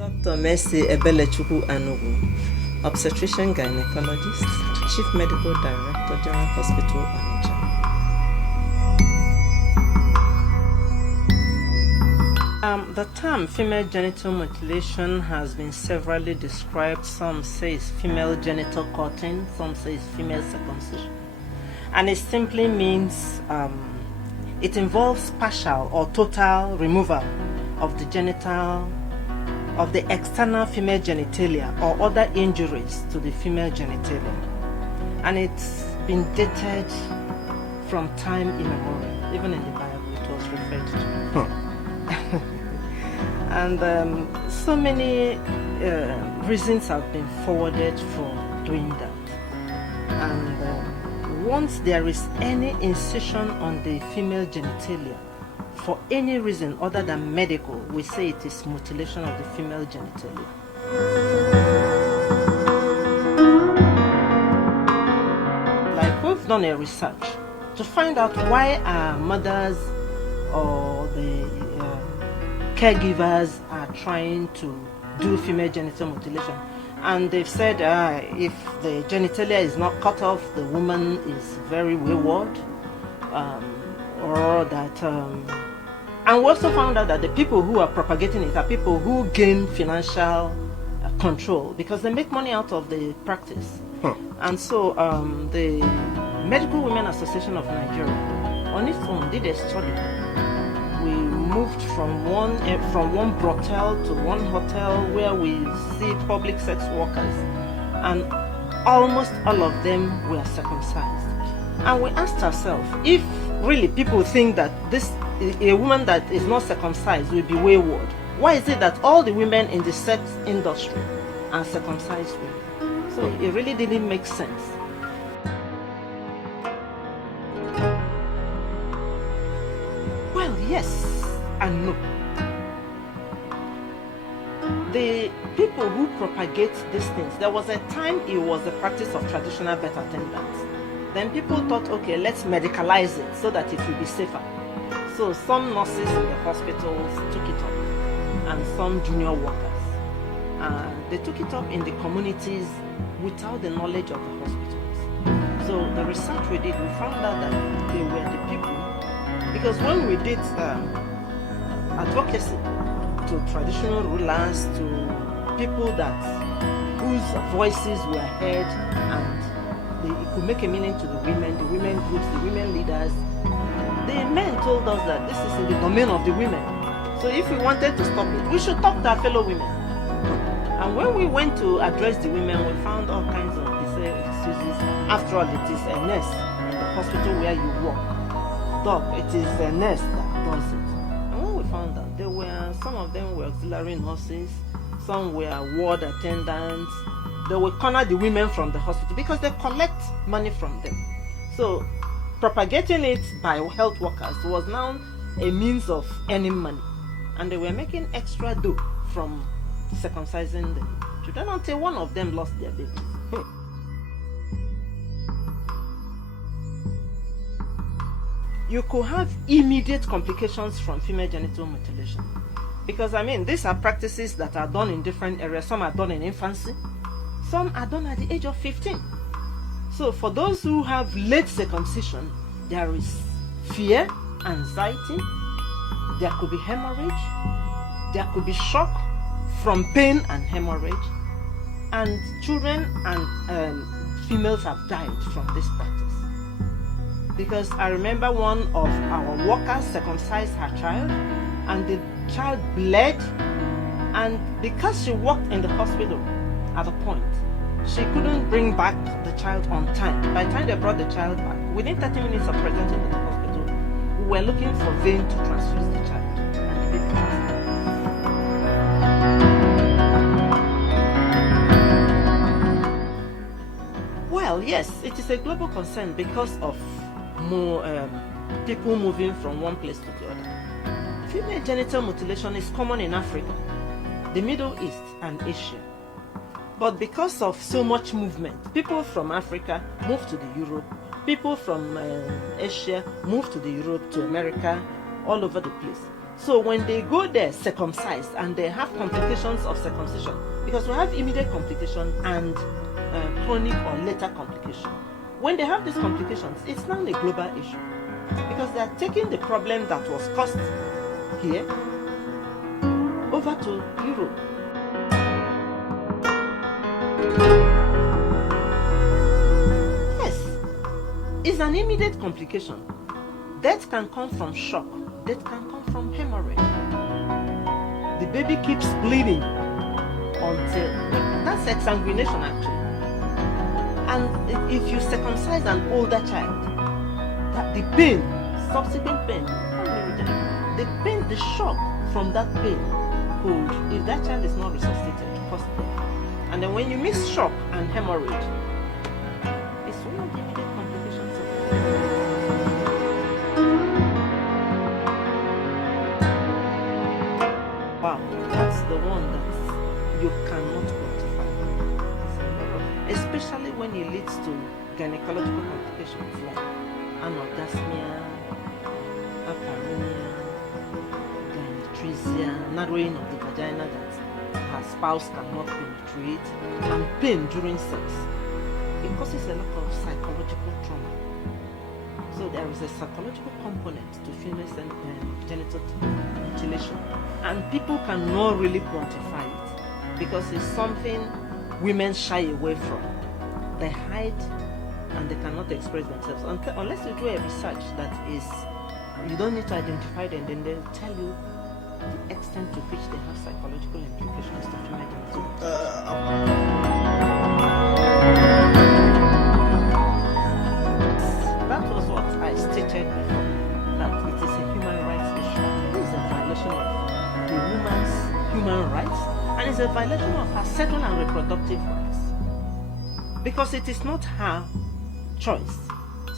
Dr. Mercy Ebelechukwu Anugu, obstetrician gynecologist, Chief Medical Director, General Hospital, Onitsha. The term female genital mutilation has been severally described. Some say it's female genital cutting, some say it's female circumcision. And it simply means it involves partial or total removal of the external female genitalia or other injuries to the female genitalia. And it's been dated from time immemorial. Even in the Bible it was referred to. And so many reasons have been forwarded for doing that. And once there is any incision on the female genitalia for any reason other than medical, we say it is mutilation of the female genitalia. Like, we've done a research to find out why our mothers or the caregivers are trying to do female genital mutilation. And they've said if the genitalia is not cut off, the woman is very wayward, or that and we also found out that the people who are propagating it are people who gain financial control because they make money out of the practice. And so the Medical Women Association of Nigeria on its own did a study. We moved from one brothel to one hotel where we see public sex workers, and almost all of them were circumcised. And we asked ourselves, if really people think that a woman that is not circumcised will be wayward, why is it that all the women in the sex industry are circumcised women? So it really didn't make sense. Well, yes and no. The people who propagate these things, there was a time it was the practice of traditional birth attendants. Then people thought, okay, let's medicalize it so that it will be safer. So some nurses in the hospitals took it up, and some junior workers. They took it up in the communities without the knowledge of the hospitals. So the research we did, we found out that they were the people, because when we did advocacy to traditional rulers, to people whose voices were heard and it could make a meaning to the women groups, the women leaders, the men told us that this is in the domain of the women. So if we wanted to stop it, we should talk to our fellow women. And when we went to address the women, we found all kinds of excuses. After all, it is a nurse in the hospital where you work. Doc, it is a nurse that does it. And when we found out, some of them were auxiliary nurses, some were ward attendants. They will corner the women from the hospital because they collect money from them. So propagating it by health workers was now a means of earning money. And they were making extra dough from circumcising the children until one of them lost their babies. You could have immediate complications from female genital mutilation. Because these are practices that are done in different areas. Some are done in infancy. Some are done at the age of 15. So for those who have late circumcision, there is fear, anxiety, there could be hemorrhage, there could be shock from pain and hemorrhage, and children and females have died from this practice. Because I remember one of our workers circumcised her child, and the child bled, and because she worked in the hospital at a point, she couldn't bring back the child on time. By the time they brought the child back, within 30 minutes of presenting at the hospital, we were looking for vein to transfuse the child, and the baby passed. Well, yes, it is a global concern because of more people moving from one place to the other. Female genital mutilation is common in Africa, the Middle East, and Asia. But because of so much movement, people from Africa move to the Europe, people from Asia move to the Europe, to America, all over the place. So when they go there circumcised and they have complications of circumcision, because we have immediate complication and chronic or later complication. When they have these complications, it's now a global issue because they are taking the problem that was caused here over to Europe. Yes, it's an immediate complication. Death can come from shock. Death can come from hemorrhage. The baby keeps bleeding until that's exsanguination actually. And if you circumcise an older child, that the pain, subsequent pain, the pain, the shock from that pain could, if that child is not resuscitated, cause death. And then when you mix shock and hemorrhage, it's one of the immediate complications of it. Wow, that's the one that you cannot quantify. Especially when it leads to gynecological complications like anorgasmia, aparunia, gynetricia, narrowing of the vagina that her spouse cannot penetrate, and pain during sex. It causes a lot of psychological trauma. So there is a psychological component to female genital mutilation, and people cannot really quantify it because it's something women shy away from. They hide and they cannot express themselves unless you do a research that is, you don't need to identify them, then they'll tell you the extent to which they have psychological implications to female genital mutilation. That was what I stated before, that it is a human rights issue. It is a violation of the woman's human rights, and it's a violation of her sexual and reproductive rights. Because it is not her choice.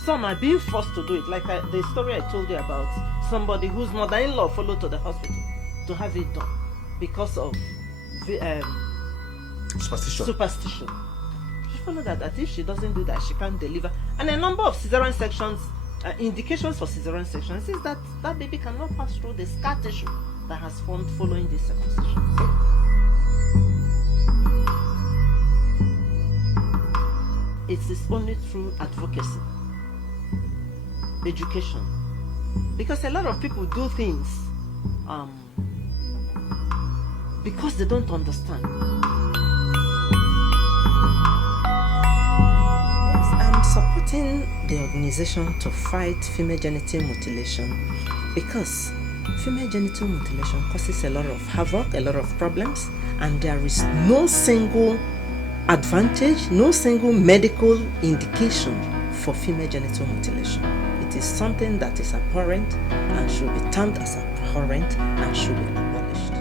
Some are being forced to do it, like the story I told you about somebody whose mother-in-law followed to the hospital to have it done because of superstition. She followed that if she doesn't do that, she can't deliver. And a number of cesarean sections, indications for cesarean sections, is that that baby cannot pass through the scar tissue that has formed following this circumcision. It is only through advocacy, education, because a lot of people do things because they don't understand. Yes, I'm supporting the organization to fight female genital mutilation because female genital mutilation causes a lot of havoc, a lot of problems, and there is no single advantage, no single medical indication for female genital mutilation. It is something that is abhorrent and should be termed as abhorrent and should be abolished.